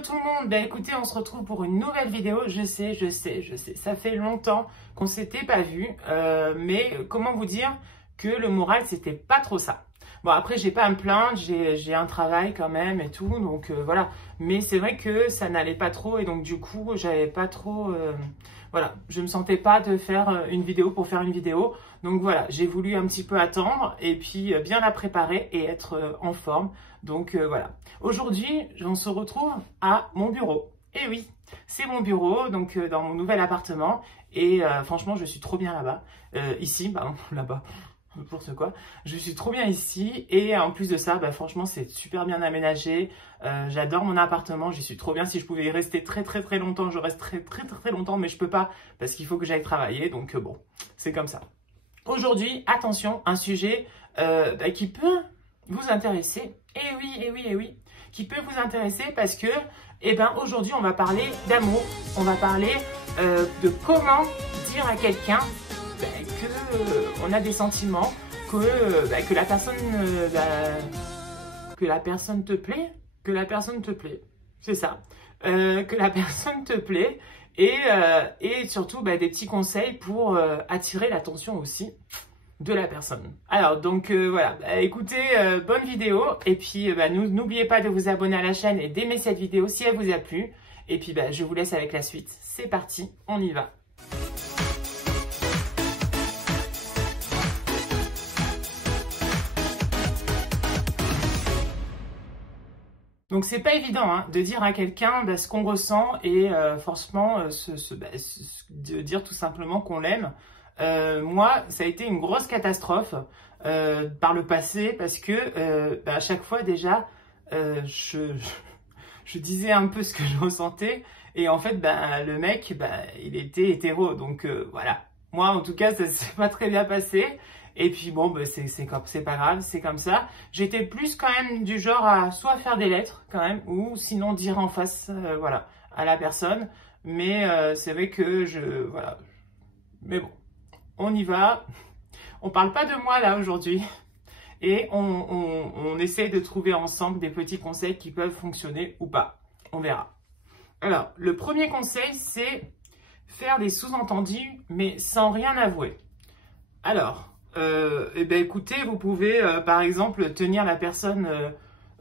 tout le monde, écoutez, on se retrouve pour une nouvelle vidéo. Je sais, ça fait longtemps qu'on s'était pas vu, mais comment vous dire que le moral c'était pas trop ça. Bon, après j'ai pas à me plaindre, j'ai un travail quand même et tout, donc voilà. Mais c'est vrai que ça n'allait pas trop et donc du coup j'avais pas trop, voilà, je me sentais pas de faire une vidéo pour faire une vidéo. Donc voilà, j'ai voulu un petit peu attendre et puis bien la préparer et être en forme. Donc voilà. Aujourd'hui, on se retrouve à mon bureau. Et oui, c'est mon bureau, donc dans mon nouvel appartement. Et franchement, je suis trop bien là-bas. Ici, bah là-bas, n'importe quoi. Je suis trop bien ici. Et en plus de ça, franchement, c'est super bien aménagé. J'adore mon appartement. J'y suis trop bien. Si je pouvais y rester très longtemps, je resterais très longtemps. Mais je peux pas parce qu'il faut que j'aille travailler. Donc bon, c'est comme ça. Aujourd'hui, attention, un sujet qui peut vous intéresser. Et oui, qui peut vous intéresser parce que, aujourd'hui, on va parler d'amour. On va parler de comment dire à quelqu'un qu'on a des sentiments, que la personne, que la personne te plaît, c'est ça, que la personne te plaît. Et surtout des petits conseils pour attirer l'attention aussi de la personne. Alors donc voilà, écoutez, bonne vidéo et puis n'oubliez pas de vous abonner à la chaîne et d'aimer cette vidéo si elle vous a plu. Et puis je vous laisse avec la suite. C'est parti, on y va. Donc c'est pas évident de dire à quelqu'un ce qu'on ressent et forcément de dire tout simplement qu'on l'aime. Moi, ça a été une grosse catastrophe par le passé parce que à chaque fois déjà, je disais un peu ce que je ressentais et en fait, le mec, il était hétéro. Donc voilà, moi en tout cas, ça s'est pas très bien passé. Et puis bon, c'est pas grave, c'est comme ça. J'étais plus quand même du genre à soit faire des lettres quand même ou sinon dire en face, voilà, à la personne. Mais c'est vrai que voilà. Mais bon. On y va, on parle pas de moi là aujourd'hui et on essaie de trouver ensemble des petits conseils qui peuvent fonctionner ou pas. On verra. Alors, le premier conseil, c'est faire des sous-entendus mais sans rien avouer. Alors, écoutez, vous pouvez par exemple tenir la personne,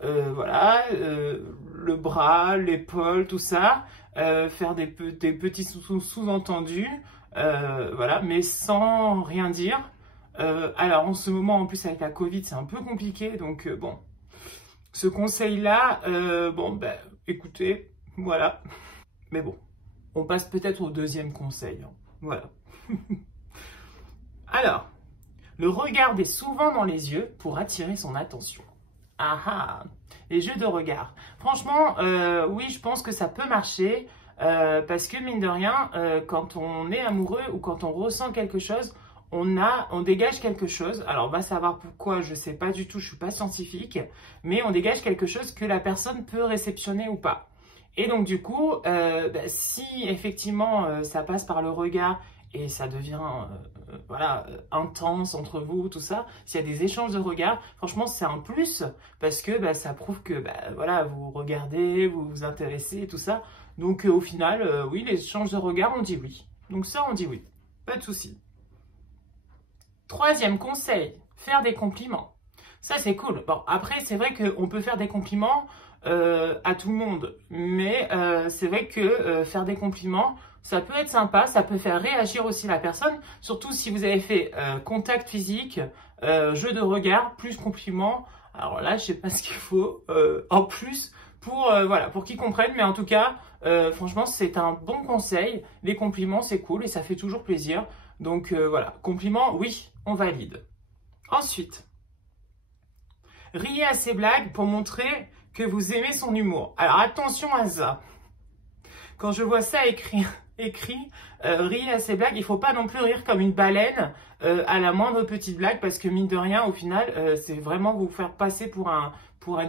voilà, le bras, l'épaule, tout ça, faire des petits sous-entendus. Voilà, mais sans rien dire. Alors en ce moment, en plus avec la Covid, c'est un peu compliqué. Donc bon, ce conseil-là, écoutez, voilà. Mais bon, on passe peut-être au deuxième conseil. Voilà. Alors, le regarder souvent dans les yeux pour attirer son attention. Ah ah, les jeux de regard. Franchement, oui, je pense que ça peut marcher. Parce que mine de rien, quand on est amoureux ou quand on ressent quelque chose, on dégage quelque chose. Alors on va savoir pourquoi, je sais pas du tout, je suis pas scientifique, mais on dégage quelque chose que la personne peut réceptionner ou pas. Et donc du coup, si effectivement ça passe par le regard et ça devient voilà, intense entre vous, tout ça, s'il y a des échanges de regards, franchement c'est un plus parce que ça prouve que voilà, vous regardez, vous vous intéressez, tout ça. Donc au final, oui, les échanges de regards, on dit oui. Donc ça, on dit oui. Pas de souci. Troisième conseil, faire des compliments. Ça, c'est cool. Bon, après, c'est vrai qu'on peut faire des compliments à tout le monde. Mais c'est vrai que faire des compliments, ça peut être sympa. Ça peut faire réagir aussi la personne. Surtout si vous avez fait contact physique, jeu de regard, plus compliments. Alors là, je sais pas ce qu'il faut en plus pour voilà, pour qu'ils comprennent. Mais en tout cas, franchement, c'est un bon conseil. Les compliments, c'est cool et ça fait toujours plaisir. Donc voilà, compliments, oui, on valide. Ensuite, riez à ses blagues pour montrer que vous aimez son humour. Alors attention à ça. Quand je vois ça écrit, riez à ses blagues, il ne faut pas non plus rire comme une baleine à la moindre petite blague parce que mine de rien, au final, c'est vraiment vous faire passer pour un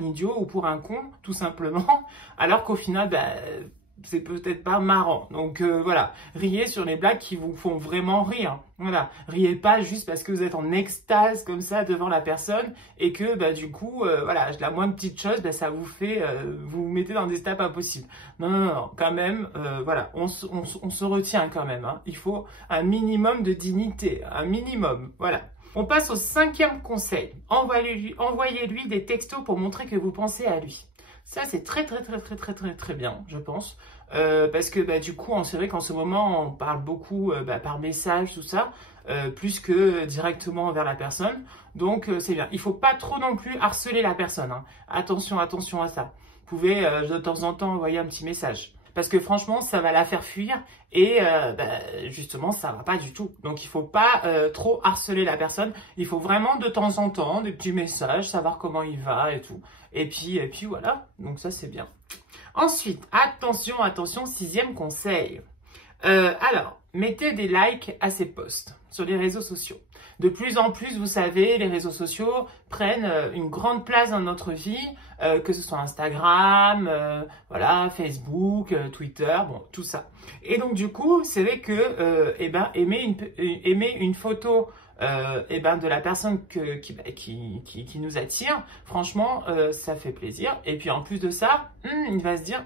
idiot ou pour un con, tout simplement. Alors qu'au final, c'est peut-être pas marrant. Donc voilà, riez sur les blagues qui vous font vraiment rire. Voilà, riez pas juste parce que vous êtes en extase comme ça devant la personne et que bah du coup, voilà, la moindre petite chose, bah, ça vous fait, vous vous mettez dans des états pas possibles. Non, non, non, quand même, voilà, on se retient quand même. Hein. Il faut un minimum de dignité, un minimum, voilà. On passe au 5e conseil. Envoyez-lui des textos pour montrer que vous pensez à lui. Ça, c'est très bien, je pense. Parce que bah, du coup, c'est vrai qu'en ce moment, on parle beaucoup par message, tout ça, plus que directement vers la personne. Donc, c'est bien. Il ne faut pas trop non plus harceler la personne. Hein. Attention à ça. Vous pouvez de temps en temps envoyer un petit message. Parce que franchement, ça va la faire fuir et justement, ça va pas du tout. Donc, il faut pas trop harceler la personne. Il faut vraiment de temps en temps des petits messages, savoir comment il va et tout. Et puis voilà. Donc ça, c'est bien. Ensuite, attention, 6e conseil. Alors, mettez des likes à ces posts sur les réseaux sociaux. De plus en plus, vous savez, les réseaux sociaux prennent une grande place dans notre vie, que ce soit Instagram, voilà, Facebook, Twitter, bon, tout ça. Et donc, du coup, c'est vrai que, aimer une photo de la personne qui nous attire, franchement, ça fait plaisir. Et puis en plus de ça, il va se dire,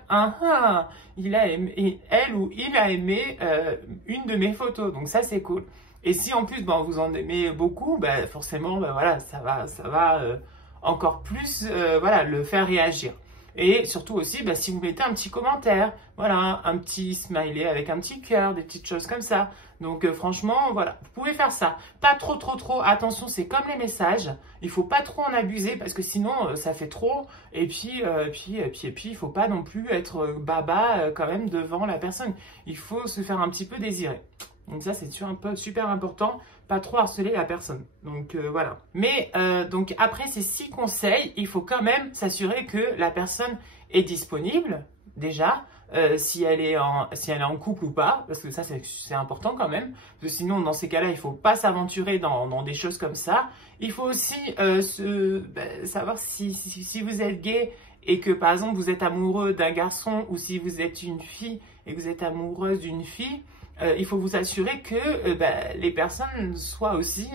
il a aimé, elle ou il a aimé une de mes photos. Donc ça, c'est cool. Et si en plus, vous en aimez beaucoup, forcément, voilà, ça va encore plus, voilà, le faire réagir. Et surtout aussi, si vous mettez un petit commentaire, voilà, un petit smiley avec un petit cœur, des petites choses comme ça. Donc franchement, voilà, vous pouvez faire ça. Pas trop, attention, c'est comme les messages. Il faut pas trop en abuser parce que sinon, ça fait trop. Et puis, il faut pas non plus être baba quand même devant la personne. Il faut se faire un petit peu désirer. Donc ça, c'est super important, pas trop harceler la personne. Donc voilà. Mais donc après ces 6 conseils, il faut quand même s'assurer que la personne est disponible déjà, si elle est en couple ou pas, parce que ça c'est important quand même. Parce que sinon, dans ces cas-là, il faut pas s'aventurer dans des choses comme ça. Il faut aussi savoir si vous êtes gay et que par exemple vous êtes amoureux d'un garçon ou si vous êtes une fille et que vous êtes amoureuse d'une fille. Il faut vous assurer que les personnes soient aussi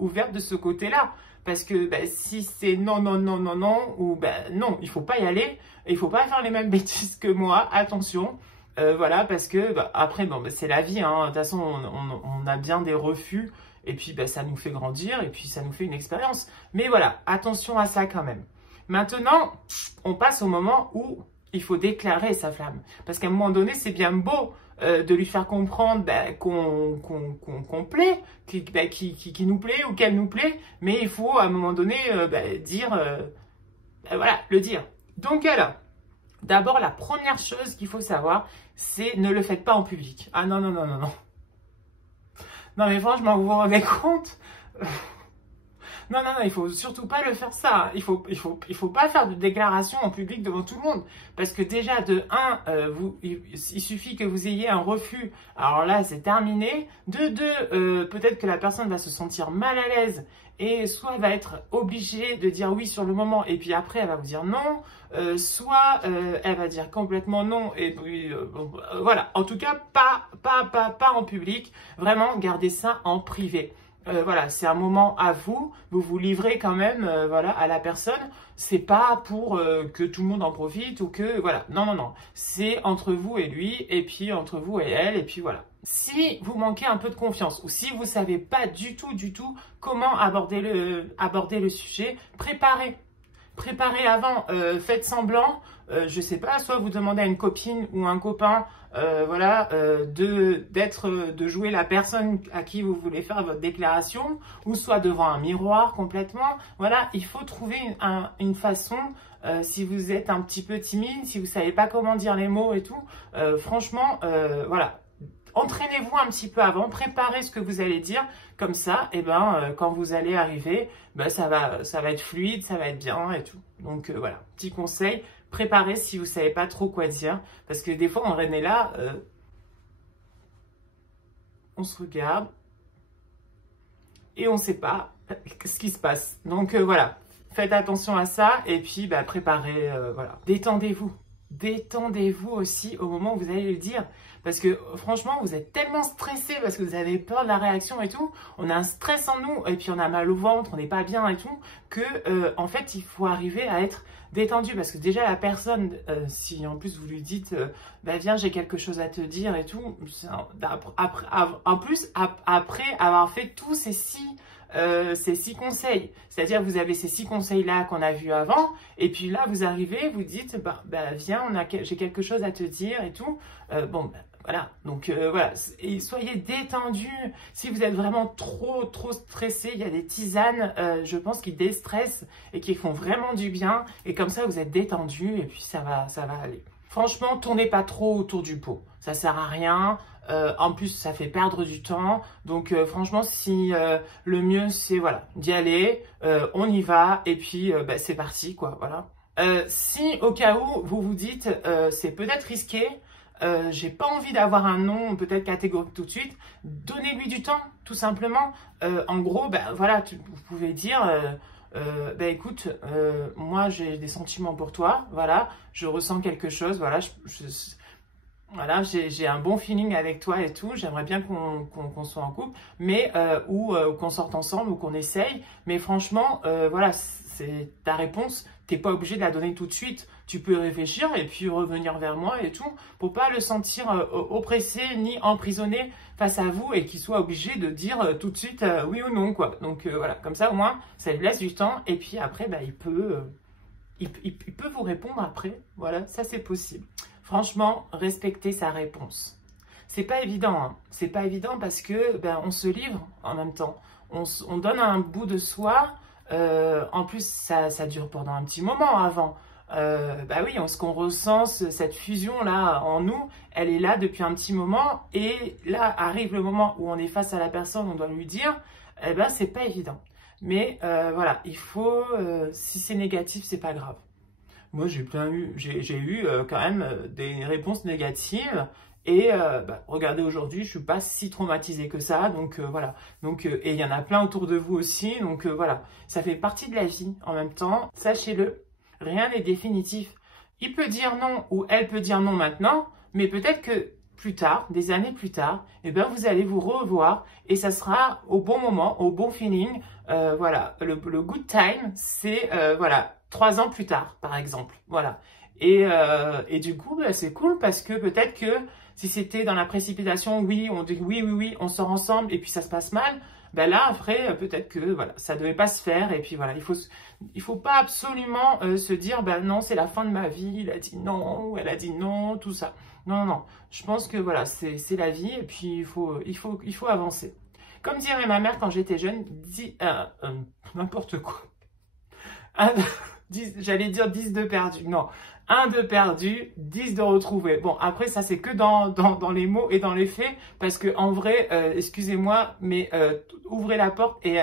ouvertes de ce côté-là. Parce que si c'est non, ou non, il faut pas y aller. Il faut pas faire les mêmes bêtises que moi, attention. Voilà, parce que après, c'est la vie. Hein. De toute façon, on a bien des refus. Et puis, ça nous fait grandir. Et puis, ça nous fait une expérience. Mais voilà, attention à ça quand même. Maintenant, on passe au moment où il faut déclarer sa flamme. Parce qu'à un moment donné, c'est bien beau de lui faire comprendre qu'on plaît, qui nous plaît ou qu'elle nous plaît, mais il faut à un moment donné dire, voilà, le dire. Donc alors, d'abord la première chose qu'il faut savoir, c'est ne le faites pas en public. Ah non. Non mais franchement, vous vous rendez compte? Non, il faut surtout pas le faire ça. Il faut pas faire de déclaration en public devant tout le monde. Parce que déjà, de 1, il suffit que vous ayez un refus. Alors là, c'est terminé. De 2, peut-être que la personne va se sentir mal à l'aise. Et soit elle va être obligée de dire oui sur le moment. Et puis après, elle va vous dire non. Soit elle va dire complètement non. Et puis, voilà. En tout cas, pas en public. Vraiment, gardez ça en privé. Voilà, c'est un moment à vous, vous vous livrez quand même voilà, à la personne, c'est pas pour que tout le monde en profite ou que, voilà, non, c'est entre vous et lui, et puis entre vous et elle, et puis voilà. Si vous manquez un peu de confiance, ou si vous savez pas du tout comment aborder le sujet, préparez avant, faites semblant, je sais pas, soit vous demandez à une copine ou un copain, voilà, de jouer la personne à qui vous voulez faire votre déclaration, ou soit devant un miroir complètement. Voilà, il faut trouver une façon, si vous êtes un petit peu timide, si vous savez pas comment dire les mots et tout, franchement, voilà. Entraînez-vous un petit peu avant, préparez ce que vous allez dire, comme ça, et quand vous allez arriver, ça va être fluide, ça va être bien et tout. Donc voilà, petit conseil, préparez si vous savez pas trop quoi dire, parce que des fois on est là, on se regarde et on sait pas ce qui se passe. Donc voilà, faites attention à ça et puis préparez, voilà, détendez-vous. détendez-vous aussi au moment où vous allez le dire. Parce que franchement, vous êtes tellement stressé parce que vous avez peur de la réaction et tout. On a un stress en nous et puis on a mal au ventre, on n'est pas bien et tout. Que en fait, il faut arriver à être détendu. Parce que déjà, la personne, si en plus vous lui dites bah, viens, j'ai quelque chose à te dire et tout. Après avoir fait tous ces six conseils. C'est-à-dire vous avez ces 6 conseils-là qu'on a vus avant, et puis là vous arrivez, vous dites bah viens, j'ai quelque chose à te dire et tout. Voilà, donc voilà, et soyez détendus. Si vous êtes vraiment trop stressé, il y a des tisanes, je pense, qui déstressent et qui font vraiment du bien, et comme ça vous êtes détendus et puis ça va aller. Franchement, tournez pas trop autour du pot, ça sert à rien. En plus, ça fait perdre du temps. Donc, franchement, si le mieux, c'est voilà, d'y aller, on y va, et puis bah, c'est parti, quoi. Voilà. Si au cas où vous vous dites, c'est peut-être risqué, j'ai pas envie d'avoir un nom peut-être catégorique tout de suite, donnez-lui du temps, tout simplement. En gros, ben voilà, vous pouvez dire. Ben écoute, moi j'ai des sentiments pour toi, voilà, je ressens quelque chose, voilà, voilà, j'ai un bon feeling avec toi et tout, j'aimerais bien qu'on soit en couple, mais ou qu'on sorte ensemble ou qu'on essaye, mais franchement, voilà, c'est ta réponse, t'es pas obligé de la donner tout de suite, tu peux réfléchir et puis revenir vers moi et tout, pour pas le sentir oppressé ni emprisonné face à vous et qu'il soit obligé de dire tout de suite oui ou non, quoi. Donc voilà, comme ça au moins, ça lui laisse du temps et puis après, bah, il peut vous répondre après, voilà, ça c'est possible. Franchement, respectez sa réponse. C'est pas évident, hein. C'est pas évident parce que ben, on se livre en même temps. On donne un bout de soi. En plus, ça dure pendant un petit moment avant. Bah oui, ce qu'on ressent, cette fusion-là en nous, elle est là depuis un petit moment. Et là, arrive le moment où on est face à la personne, on doit lui dire, eh ben, c'est pas évident. Mais voilà, il faut, si c'est négatif, c'est pas grave. Moi, j'ai eu quand même des réponses négatives. Et bah, regardez, aujourd'hui, je suis pas si traumatisée que ça. Donc voilà. Donc, et il y en a plein autour de vous aussi. Donc voilà. Ça fait partie de la vie en même temps. Sachez-le, rien n'est définitif. Il peut dire non ou elle peut dire non maintenant. Mais peut-être que plus tard, des années plus tard, eh ben, vous allez vous revoir. Et ça sera au bon moment, au bon feeling. Voilà. Le good time, c'est voilà, 3 ans plus tard, par exemple. Voilà. Et du coup, bah, c'est cool parce que peut-être que si c'était dans la précipitation, oui, on dit oui, on sort ensemble et puis ça se passe mal, ben là, après, peut-être que voilà, ça devait pas se faire et puis voilà, il faut pas absolument se dire, ben non, c'est la fin de ma vie, il a dit non, ou elle a dit non, tout ça. Non, je pense que voilà, c'est la vie et puis il faut avancer. Comme dirait ma mère quand j'étais jeune, n'importe quoi. J'allais dire 10 de perdu, non. 1 de perdu, 10 de retrouvé. Bon, après, ça, c'est que dans les mots et dans les faits, parce que en vrai, excusez-moi, mais ouvrez la porte et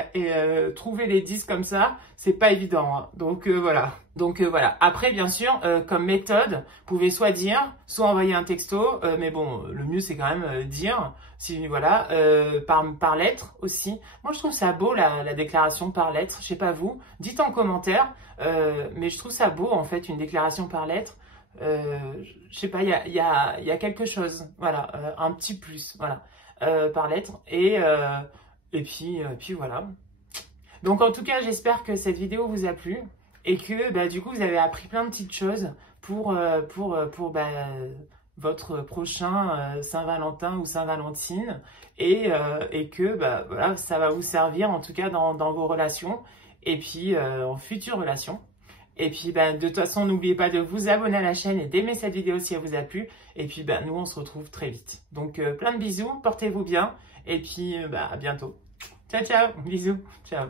trouvez les 10 comme ça, c'est pas évident. Hein. Donc, voilà. Donc, voilà. Après, bien sûr, comme méthode, vous pouvez soit dire, soit envoyer un texto, mais bon, le mieux, c'est quand même dire, si voilà, par lettre aussi. Moi, je trouve ça beau, la déclaration par lettre. Je sais pas vous, dites en commentaire, mais je trouve ça beau, en fait, une déclaration par lettre. Je sais pas, il y a quelque chose, voilà, un petit plus, voilà, par lettre, et puis voilà. Donc en tout cas, j'espère que cette vidéo vous a plu et que bah, du coup vous avez appris plein de petites choses pour bah, votre prochain Saint-Valentin ou Saint-Valentine et que bah, voilà, ça va vous servir en tout cas dans vos relations et puis en futures relations. Et puis, ben, de toute façon, n'oubliez pas de vous abonner à la chaîne et d'aimer cette vidéo si elle vous a plu. Et puis, ben, nous, on se retrouve très vite. Donc, plein de bisous, portez-vous bien. Et puis, ben, à bientôt. Ciao, ciao, bisous, ciao.